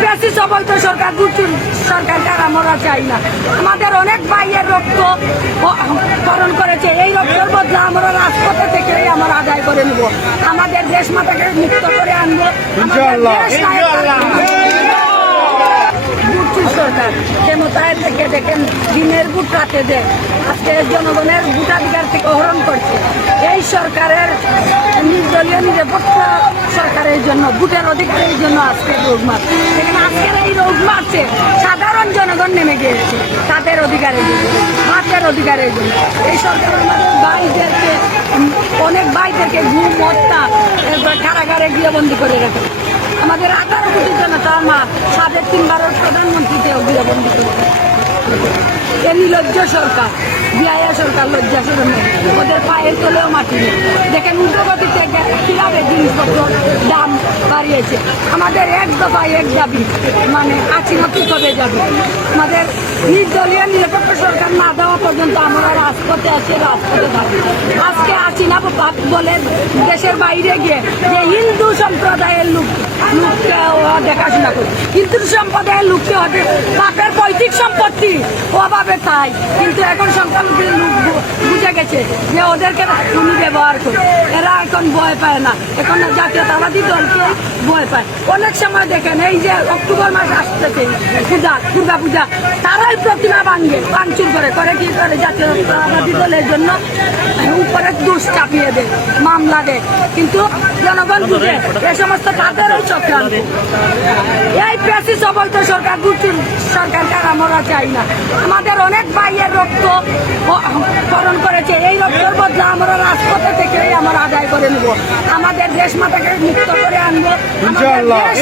Precis অবৈধ সরকার দুচুর সরকারকে আমরা চাই না। আমাদের অনেক ভাইয়ের রক্ত করণ করেছে, এই রক্তের বদলে আমরা রাজপথে থেকে আমরা আদায় করে নেব। আমাদের দেশ মাতাকে মুক্ত করে আনবো। সরকার ক্ষমতায় থেকে দেখেন দিনের ভোট রাতে দেয়, আজকে জনগণের ভোটাধিকার থেকে হরণ করছে। এই সরকারের নির্দলীয় নিরপেক্ষ সরকারের জন্য ভোটের অধিকারের জন্য আজকে রোগ মারছে। এখানে আজকের এই রোগ মারছে সাধারণ জনগণ নেমে গিয়েছে তাদের অধিকারের জন্য, ভাতের অধিকারের জন্য। এই সরকার আমাদের ভাইদেরকে অনেক ভাইদেরকে ঘুম হত্যা কারাগারে গিয়ে বন্দি করে রাখে। আমাদের 18 কোটি জনতার মা 3.5বারের প্রধানমন্ত্রীকেও গিয়ে বন্দি করে এ নির্লজ্জ সরকার, বিআইয়া সরকার লজ্জা সরম ওদের পায়ের তলেও মাটি নেই। দেখেন উগ্রগতিতে কিভাবে জিনিসপত্র দাম বাড়িয়েছে। আমাদের এক দফায় এক দাবি, মানে আচিনতি কবে যাবে। আমাদের নির্দলীয় নিরপেক্ষ সরকার না দেওয়া পর্যন্ত আমরা রাজপথে আছি, রাজপথে থাকি। আজকে আচিনা বলে দেশের বাইরে গিয়ে যে হিন্দু সম্প্রদায়ের লোককে দেখাশোনা করে, হিন্দু সম্প্রদায়ের লোককে হবে বাপের পৈতৃক সম্পত্তি অভাবে খায়। কিন্তু এখন সংখ্যালঘুদের লোক বুঝে গেছে যে ওদেরকে উনি ব্যবহার করে, এরা এখন ভয় পায় না, এখন জাতীয়তাবাদী দলকে ভয় পায়। অনেক সময় দেখেন এই যে অক্টোবর মাস আসতেছে পূজা, দুর্গা পূজা, তারাই প্রতিমা ভাঙচুর করে কি করে জাতীয়তাবাদী দলের জন্য উপরে দোষ চাপিয়ে দেয়, মামলা দেয়। কিন্তু জনগণ বুঝে এ সমস্ত তাদেরও চক্রান্ত। এই প্রেসিস অবৈধ সরকার দুচুর সরকারকে আমরা চাই না। আমাদের অনেক ভাইয়ের রক্ত করণ করেছে, এই রক্তের বদলে আমরা রাজপথে থেকে আমরা আদায় করে নেব। আমাদের দেশ মাতাকে মুক্ত করে আনবো। আমাদের দেশ